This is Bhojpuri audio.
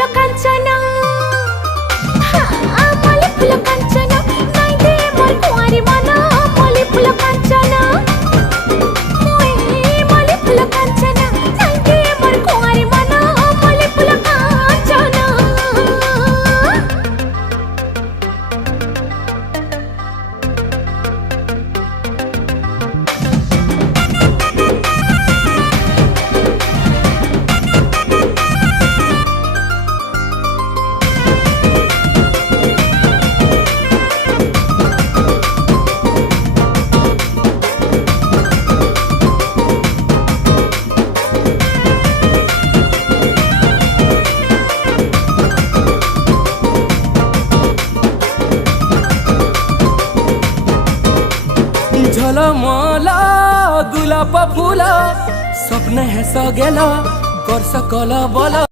फुल कांचना मल्ली फुल कांचना नाई दे मोर कुंवारी मन मल्ली फुल कांचना मल्ली फुल कांचना नाई दे मोर कुंवारी मन मल्ली फुल कांचना। झलमला गुलाब फुला स्वप्न हे सगेला कर सकल बला।